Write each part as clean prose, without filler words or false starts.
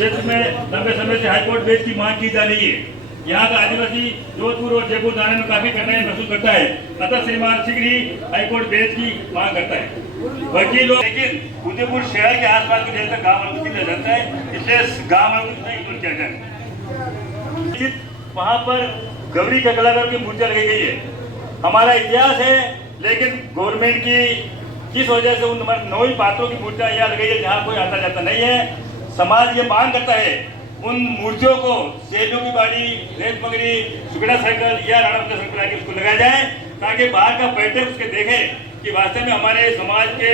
क्षेत्र में लंबे समय से हाईकोर्ट बेंच की मांग की जा रही है। यहाँ का आदिवासी जोधपुर और जयपुर जाने में काफी कठिनाई महसूस करता है, अतः श्रीमान शीघ्र ही हाईकोर्ट बेंच की मांग करता है। वकील लोग लेकिन उदयपुर शहर के आसपास के क्षेत्र गाँव वालों को जाता है, इसलिए गाँव वालों को इग्नोर किया जाए। वहाँ पर गौरी का कलाकार की मूर्तियाँ लगाई गई है। हमारा इतिहास है, लेकिन गवर्नमेंट की किस वजह से उन 9 पात्रों की मूर्तियाँ यहाँ लगाई है जहाँ कोई आता जाता नहीं है। समाज ये मांग करता है उन मूर्तियों को सेलों की बाड़ी, रेत मगरी, सुगड़ा सर्कल या राणा प्रताप सर्कल आके उसको लगाया जाए, ताकि बाहर का पर्यटक उसके देखे कि वास्तव में हमारे समाज के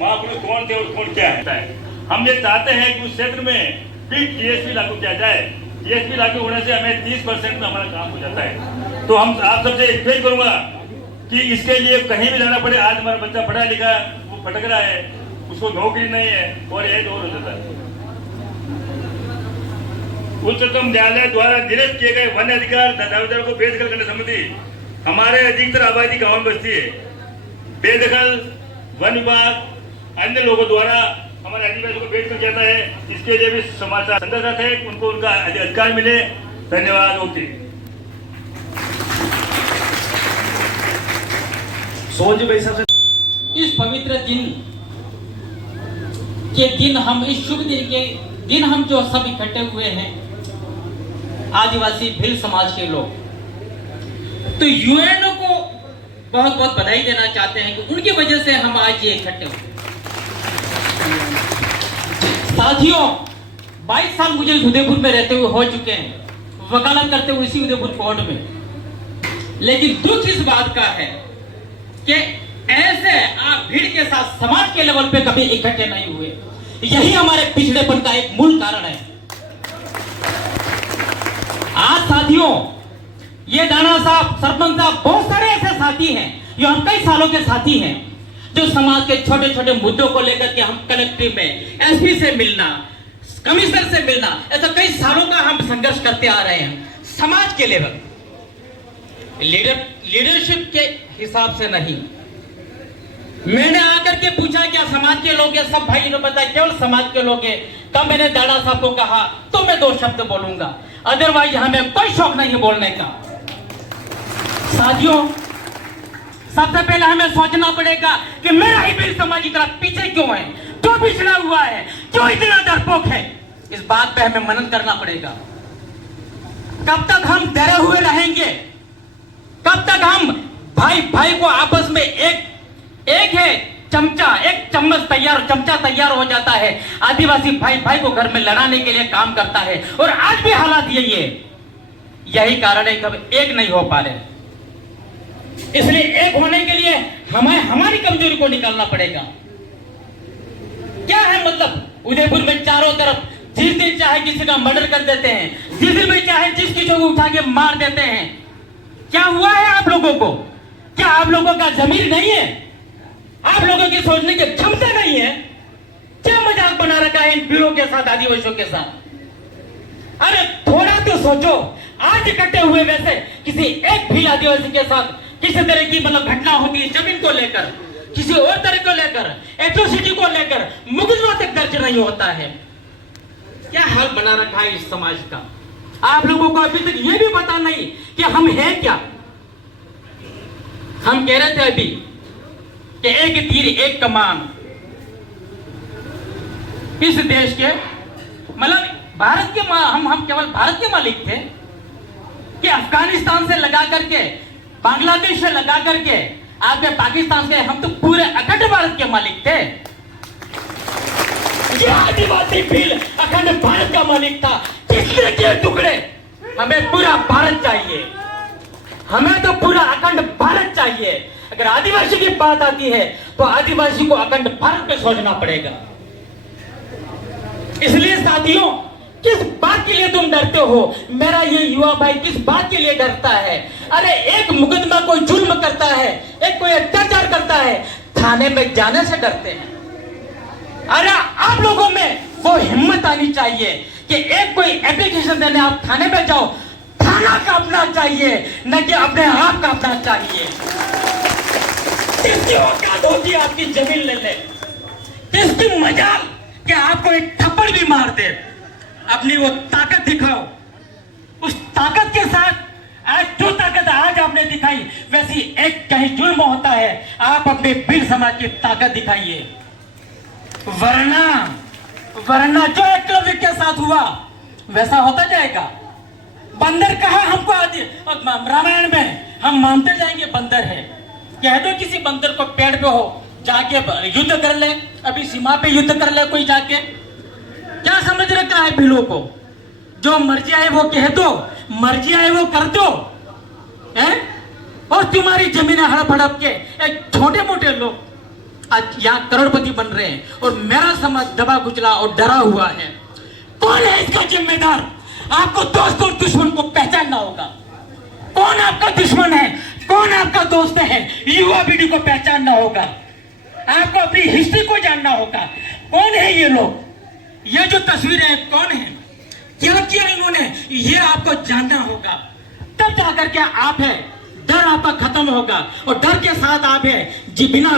महापुरुष कौन थे और कौन क्या है। हम ये चाहते हैं कि उस क्षेत्र में भी जीएसटी लागू किया जाए। जीएसटी लागू होने से हमें 30% में हमारा काम हो जाता है। तो हम आप सबसे रिक्वेस्ट करूंगा कि इसके लिए कहीं भी जाना पड़े। आज हमारा बच्चा पढ़ा लिखा वो भटक रहा है, उसको नौकरी नहीं है और एज और हो जाता है। उच्चतम न्यायालय द्वारा निरस्त किए गए वन अधिकार दावेदारों को बेदखल करने संबंधी हमारे अधिकतर आबादी गांव में बसती है। बेदखल वन विभाग अन्य लोगों द्वारा हमारे आदिवासियों को बेदखल किया जाता है। इसके लिए भी समाचार संदर्भ है, उनको उनका अधिकार मिले। धन्यवाद। ओके सोच भाई सबसे इस पवित्र दिन हम इस शुभ दिन के दिन हम जो सब इकट्ठे हुए हैं आदिवासी भिल समाज के लोग, तो यूएनओ को बहुत बहुत बधाई देना चाहते हैं कि उनकी वजह से हम आज ये इकट्ठे हुए। साथियों, 22 साल मुझे उदयपुर में रहते हुए हो चुके हैं, वकालत करते हुए इसी उदयपुर कोर्ट में। लेकिन दुख इस बात का है कि ऐसे आप भीड़ के साथ समाज के लेवल पे कभी इकट्ठे नहीं हुए। यही हमारे पिछड़ेपन का एक मूल कारण है। आज साथियों, ये दाना साहब, सरपंच साहब, बहुत सारे ऐसे साथी हैं जो हम कई सालों के साथी हैं, जो समाज के छोटे छोटे मुद्दों को लेकर के हम कलेक्टिव में एसपी से मिलना, कमिश्नर से मिलना, ऐसा कई सालों का हम संघर्ष करते आ रहे हैं। समाज के लेवल लीडरशिप के हिसाब से नहीं। मैंने आकर के पूछा क्या समाज के लोग हैं? सब भाई ने बताया केवल समाज के लोग हैं। तब मैंने दादा साहब को कहा तो मैं 2 शब्द बोलूंगा, अदरवाइज हमें कोई शौक नहीं है बोलने का। साथियों, सबसे पहले हमें सोचना पड़ेगा कि मेरा ही भी समाज इतना पीछे क्यों है, क्यों पिछड़ा हुआ है, क्यों इतना डरपोक है। इस बात पे हमें मनन करना पड़ेगा। कब तक हम डरे हुए रहेंगे? कब तक हम भाई भाई को आपस में एक है चमचा, एक चम्मच तैयार, चमचा तैयार हो जाता है, आदिवासी भाई भाई को घर में लड़ाने के लिए काम करता है। और आज भी हालात यही है। यही कारण है कभी एक नहीं हो पा रहे। इसलिए एक होने के लिए हमें हमारी कमजोरी को निकालना पड़ेगा। क्या है मतलब? उदयपुर में चारों तरफ जिस दिन चाहे किसी का मर्डर कर देते हैं, जिस दिन में चाहे जिस किसी को उठा के मार देते हैं। क्या हुआ है आप लोगों को? क्या आप लोगों का जमीर नहीं है? आप लोगों की सोचने की क्षमता नहीं है? क्या मजाक बना रखा है इन भीड़ों के साथ, आदिवासियों के साथ? अरे थोड़ा तो सोचो। आज इकट्ठे हुए वैसे किसी एक भी आदिवासी के साथ किसी तरह की मतलब घटना होती है, जमीन को लेकर, किसी और तरह को लेकर, एट्रोसिटी को लेकर मुकदमा तक दर्ज नहीं होता है। क्या हाल बना रखा है इस समाज का? आप लोगों को अभी तक ये भी पता नहीं कि हम हैं क्या। हम कह रहे थे अभी कि एक तीर एक कमान। इस देश के मतलब भारत के हम केवल भारत के मालिक थे कि अफगानिस्तान से लगा करके, बांग्लादेश से लगा करके आज में पाकिस्तान से, हम तो पूरे अखंड भारत के मालिक थे। ये आदिवासी भील अखंड भारत का मालिक था। किसने किए टुकड़े? हमें पूरा भारत चाहिए, हमें तो पूरा अखंड भारत चाहिए। अगर आदिवासी की बात आती है तो आदिवासी को अखंड भारत में सोचना पड़ेगा। इसलिए साथियों, किस बात के लिए तुम डरते हो? मेरा ये युवा भाई किस बात के लिए डरता है? अरे एक मुकदमा कोई जुल्म करता है, एक कोई अत्याचार करता है, थाने में जाने से डरते हैं। अरे आप लोगों में वो हिम्मत आनी चाहिए कि एक कोई एप्लीकेशन देने आप थाने में जाओ, थाना कांपना चाहिए, न कि अपने आप कांपना चाहिए। किसकी औकात होती है आपकी जमीन ले ले? किसकी मजाल कि आपको एक थप्पड़ भी मार दे? अपनी वो ताकत दिखाओ। उस ताकत के साथ आज जो ताकत आज आपने दिखाई, वैसी एक कहीं जुल्म होता है, आप अपने भील समाज की ताकत दिखाइए। वरना जो एकलव्य के साथ हुआ वैसा होता जाएगा। बंदर कहा हमको रामायण में हम मानते जाएंगे बंदर है। कह दो किसी बंदर को पेड़ पे हो जाके युद्ध कर ले, अभी सीमा पे युद्ध कर ले कोई जाके, क्या समझ रखा है भीलों को? जो मर्जी आए वो कह दो, मर्जी आए वो कर दो, हैं? और तुम्हारी जमीनें हड़प हड़प के एक छोटे मोटे लोग आज यहाँ करोड़पति बन रहे हैं और मेरा समाज दबा कुचला और डरा हुआ है। कौन है इसका जिम्मेदार? आपको दोस्त और दुश्मन को पहचानना होगा। कौन आपका दुश्मन है, कौन आपका दोस्त है, युवा पीढ़ी को पहचानना होगा। आपको अपनी हिस्ट्री को जानना होगा। कौन है ये लोग, ये जो तस्वीरें हैं कौन है, क्या किया इन्होंने, ये आपको जानना होगा। तब जाकर के आप है डर आपका खत्म होगा और डर के साथ आप है जी बिना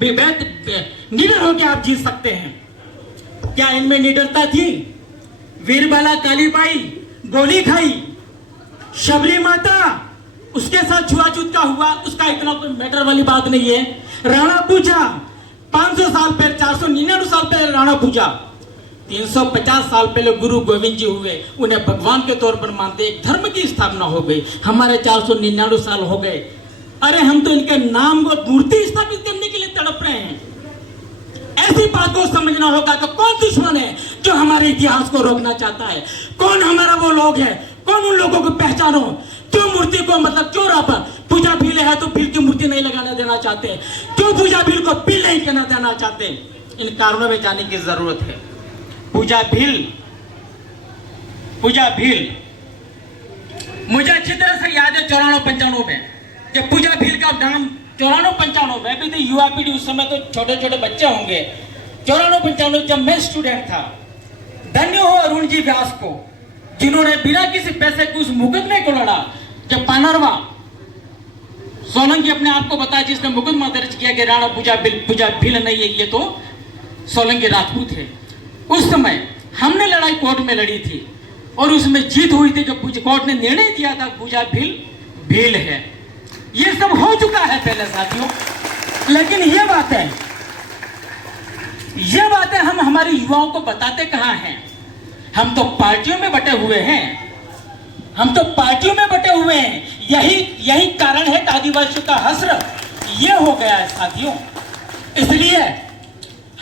निडर होकर आप जीत सकते हैं। क्या इनमें निडरता थी? वीरबाला कालीबाई गोली खाई, शबरी माता उसके साथ छुआछूत का हुआ, उसका इतना कोई मैटर वाली बात नहीं है। राणा पूजा 500 साल पहले, 499 साल पहले राणा पूजा, 350 साल पहले गुरु गोविंद जी हुए, उन्हें भगवान के तौर पर मानते, एक धर्म की स्थापना हो गई। हमारे 499 साल हो गए, अरे हम तो इनके नाम को मूर्ति स्थापित करने के लिए तड़प रहे हैं। ऐसी बात को समझना होगा कि कौन दुश्मन है जो हमारे इतिहास को रोकना चाहता है, कौन हमारा वो लोग है, कौन उन लोगों को पहचानो क्यों मूर्ति को मतलब क्यों आप पूजा भील है तो भील की मूर्ति नहीं लगाना देना चाहते, क्यों पूजा भील को भील नहीं कहना देना चाहते। इन कारणों में जाने की जरूरत है। पूजा भील मुझे अच्छी तरह से याद है 94-95 में जब पूजा भील का नाम 94-95 में भी तो युवा पीढ़ी उस समय तो छोटे छोटे बच्चे होंगे। 94-95 जब मैं स्टूडेंट था, धन्य हो अरुण जी व्यास को जिन्होंने बिना किसी पैसे के उस मुकदमे को लड़ा। जब पानरवा सोलंकी अपने आप को बताया जिसने मुकदमा दर्ज किया कि राणा पूजा भील नहीं है, ये तो सोलंकी राजपूत है। उस समय हमने लड़ाई कोर्ट में लड़ी थी और उसमें जीत हुई थी। जब कोर्ट ने निर्णय दिया था पूजा भील है। ये सब हो चुका है पहले साथियों, लेकिन ये बातें हम हमारे युवाओं को बताते कहां हैं? हम तो पार्टियों में बटे हुए हैं। यही कारण है कि आदिवासियों का हश्र ये हो गया है साथियों। इसलिए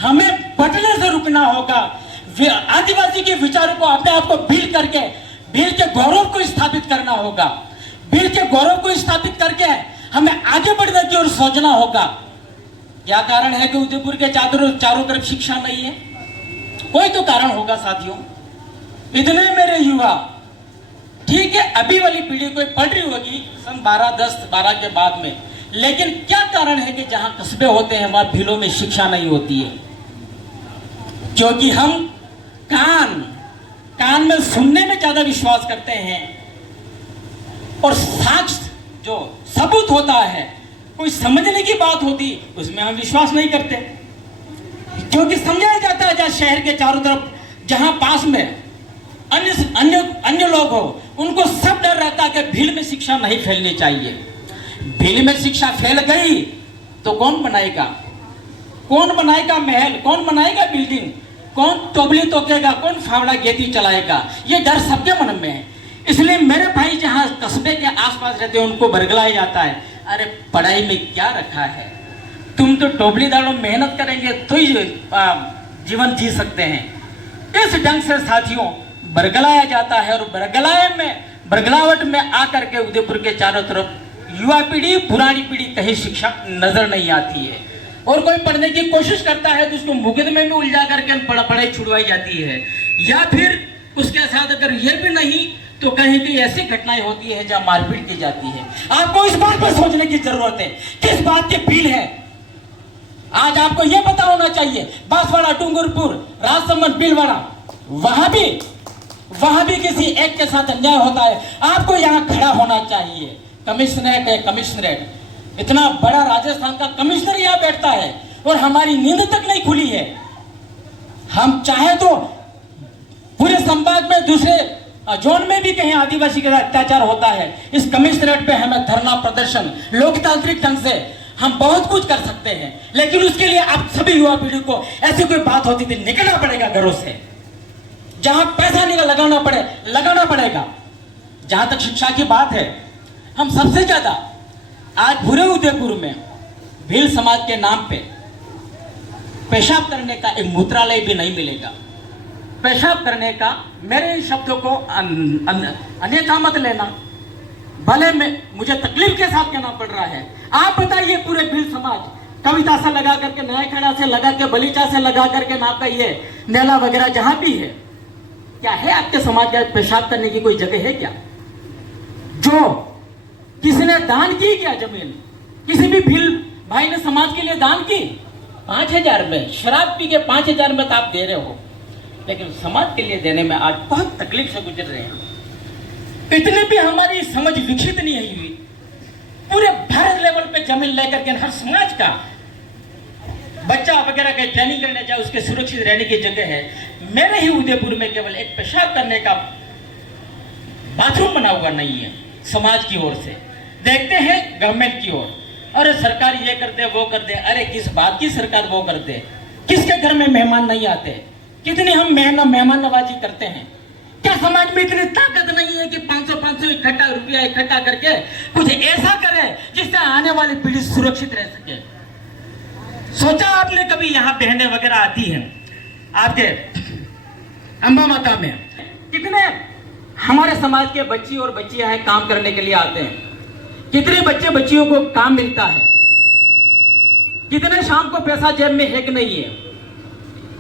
हमें बटने से रुकना होगा। आदिवासी के विचारों को अपने आप को भील करके भील के गौरव को स्थापित करना होगा। भील के गौरव को स्थापित करके हमें आगे बढ़ने की ओर सोचना होगा। क्या कारण है कि उदयपुर के चारों तरफ शिक्षा नहीं है? कोई तो कारण होगा साथियों। इतने मेरे युवा, ठीक है अभी वाली पीढ़ी कोई पढ़ रही होगी सन 12 के बाद में, लेकिन क्या कारण है कि जहां कस्बे होते हैं वहां भीलों में शिक्षा नहीं होती है? क्योंकि हम कान में सुनने में ज्यादा विश्वास करते हैं और साक्ष्य जो सबूत होता है, कोई समझने की बात होती उसमें हम विश्वास नहीं करते। क्योंकि समझाया जाता है जहां शहर के चारों तरफ जहां पास में अन्य लोग हो, उनको सब डर रहता है कि भील में शिक्षा नहीं फैलनी चाहिए। भील में शिक्षा फैल गई तो कौन बनाएगा महल, कौन बनाएगा बिल्डिंग, कौन तोबली तोकेगा, कौन फावड़ा गेती चलाएगा? ये डर सबके मन में है। इसलिए मेरे भाई जहां कस्बे के आसपास रहते हैं उनको बरगलाया जाता है, अरे पढ़ाई में क्या रखा है, तुम तो टोबली दालों मेहनत करेंगे तो ही जीवन जी सकते हैं। इस ढंग से साथियों बरगलाया जाता है और बरगलावट में आकर के उदयपुर के चारों तरफ युवा पीढ़ी, पुरानी पीढ़ी कहीं शिक्षा नजर नहीं आती है। और कोई पढ़ने की कोशिश करता है तो उसको मुकदमे में उलझा करके पढ़ाई छुड़वाई जाती है, या फिर उसके साथ अगर ये भी नहीं तो कहीं भी ऐसी घटनाएं होती है जहां मारपीट की जाती है। आपको इस बात पर सोचने की जरूरत है किस बात के भील है। आज आपको यह पता होना चाहिए बांसवाड़ा, डूंगरपुर, राजसमंद, भीलवाड़ा, वहां भी किसी एक के साथ अन्याय होता है, आपको यहां खड़ा होना चाहिए। कमिश्नरेट है, कमिश्नरेट, इतना बड़ा राजस्थान का कमिश्नर यहां बैठता है और हमारी नींद तक नहीं खुली है। हम चाहे तो पूरे संभाग दूसरे जोन में भी कहीं आदिवासी के साथ अत्याचार होता है, इस कमिश्नरेट पे हमें धरना प्रदर्शन लोकतांत्रिक ढंग से हम बहुत कुछ कर सकते हैं, लेकिन उसके लिए आप सभी युवा पीढ़ी को ऐसी कोई बात होती थी निकलना पड़ेगा घरों से, जहां पैसा नहीं लगाना पड़ेगा। जहां तक शिक्षा की बात है, हम सबसे ज्यादा आज पूरे उदयपुर में भील समाज के नाम पे पेशाब करने का एक मूत्रालय भी नहीं मिलेगा। पेशाब करने का, मेरे इन शब्दों को अन्यथा मत लेना, भले में मुझे तकलीफ के साथ कहना पड़ रहा है। आप बताइए, पूरे भील समाज कविता से लगा करके, नया से लगा के, बलीचा से लगा करके नाम का ये नेला वगैरह जहां भी है, क्या है आपके समाज का पेशाब करने की कोई जगह है क्या? जो किसी ने दान की क्या जमीन, किसी भी भील भाई ने समाज के लिए दान की? 5,000 में शराब पी के 5,000 में तो आप दे रहे हो, लेकिन समाज के लिए देने में आज बहुत तकलीफ से गुजर रहे हैं। इतनी भी हमारी समझ विकसित नहीं हुई। पूरे भारत लेवल पे जमीन लेकर के हर समाज का बच्चा वगैरह का ट्रेनिंग करने जाए, उसके सुरक्षित रहने की जगह है। मेरे ही उदयपुर में केवल एक पेशाब करने का बाथरूम बना हुआ नहीं है समाज की ओर से। देखते हैं गवर्नमेंट की ओर, अरे सरकार ये कर दे वो कर दे, अरे किस बात की सरकार वो कर दे? किसके घर में मेहमान नहीं आते? कितनी हम मेहमान नवाजी करते हैं? क्या समाज में इतनी ताकत नहीं है कि 500 रुपया इकट्ठा करके कुछ ऐसा करे जिससे आने वाली पीढ़ी सुरक्षित रह सके? सोचा आपने कभी यहाँ बहनें वगैरह आती हैं आपके अंबा माता में, कितने हमारे समाज के बच्ची और बच्चियां हैं काम करने के लिए आते हैं, कितने बच्चे बच्चियों को काम मिलता है, कितने शाम को पैसा जेब में है कि नहीं है,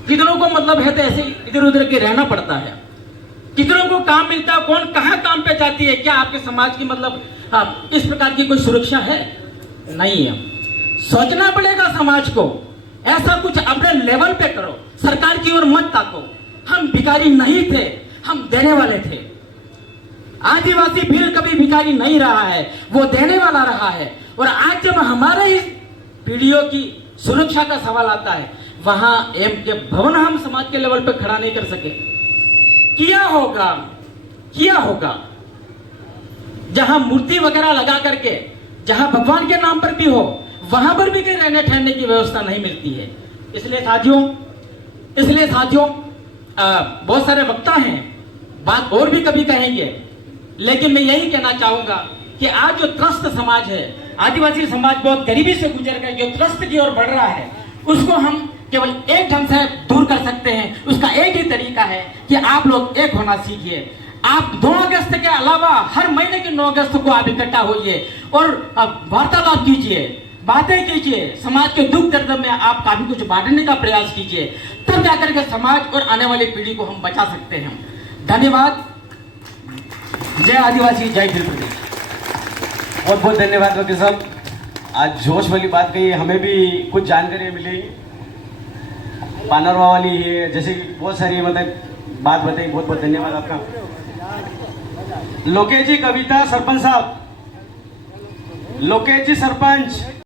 कितनों को मतलब है तो ऐसे इधर उधर के रहना पड़ता है, कितनों को काम मिलता है, कौन कहां काम पे जाती है? क्या आपके समाज की मतलब इस प्रकार की कोई सुरक्षा है? नहीं है। सोचना पड़ेगा समाज को, ऐसा कुछ अपने लेवल पे करो, सरकार की ओर मत ताको। हम भिखारी नहीं थे, हम देने वाले थे। आदिवासी भील कभी भिखारी नहीं रहा है, वो देने वाला रहा है। और आज जब हमारे इस पीढ़ियों की सुरक्षा का सवाल आता है, वहां एम के भवन हम समाज के लेवल पे खड़ा नहीं कर सके। किया होगा जहां मूर्ति वगैरह लगा करके, जहां भगवान के नाम पर भी हो, वहां पर भी कहीं रहने ठहरने की व्यवस्था नहीं मिलती है। इसलिए साथियों बहुत सारे वक्ता हैं, बात और भी कभी कहेंगे, लेकिन मैं यही कहना चाहूंगा कि आज जो त्रस्त समाज है, आदिवासी समाज बहुत गरीबी से गुजर कर जो त्रस्त की ओर बढ़ रहा है, उसको हम केवल एक ढंग से दूर कर सकते हैं। उसका एक ही तरीका है कि आप लोग एक होना सीखिए। आप 2 अगस्त के अलावा हर महीने के 9 अगस्त को आप इकट्ठा होइए और वार्तालाप कीजिए, बातें कीजिए, समाज के दुख दर्द में आप काफी कुछ बांटने का प्रयास कीजिए, तब जाकर के समाज और आने वाली पीढ़ी को हम बचा सकते हैं। धन्यवाद। जय आदिवासी, जय भील प्रदेश। बहुत बहुत धन्यवाद वकील साहब। आज जोश वाली बात कही, हमें भी कुछ जानकारी मिली पानरवा वाली है, जैसे कि बहुत सारी मतलब बात बताई। बहुत बहुत धन्यवाद आपका। लोकेश जी कविता सरपंच साहब, लोकेश जी सरपंच।